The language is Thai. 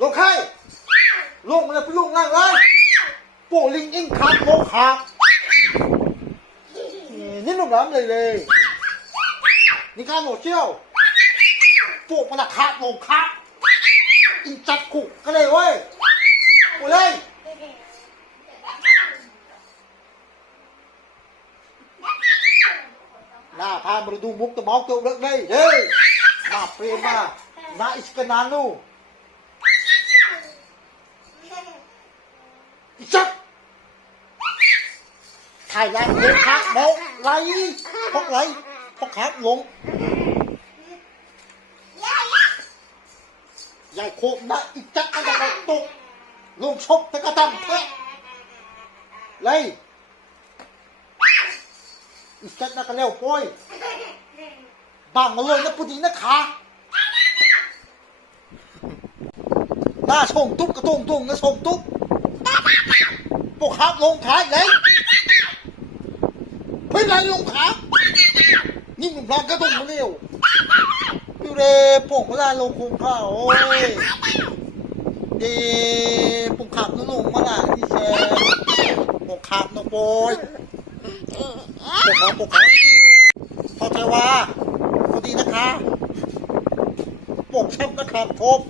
ลงไข่ลงมาเลยพี่ลุงนั่งเลยโป่ลิงอิงขาดโมขานี่ลุงล้ำเลยนี่ข้าหนูเชี่ยวโป่มันขาดโมขาอิงจัดขุกก็เลยเว้ยโป่เลยน่าพามาดูมุกตะมอกตัวเล็กเลยเฮ้ยน่าเปรี้ยมาน่าอิสกันนานูอิจักถ่ายลายเลยขาโมไหลพกไหลพกขาลงใหญ่โคบน่าอิจักก็จะตกลงชกแต่ก็ทำแท้เลยอีกแค่นั้นก็เร็วป่อยบังมาเลยนะปุดีนะขาหน้าชงตุ๊กกระตุ้งตุ้งนะชงตุ๊กพวกขาลงขาเลยเฮ้ยไรลงขานี่มันพลางกระตุ้งมาเร็วอยู่เร่พวกมาได้ลงคงข้าวโอ้ยเดี๋ยวพวกขาดนุ่งมาละที่เชฟพวกขาดนะป่อยปกครับพอเทวาพอดีนะคะปกชับนะครับครบ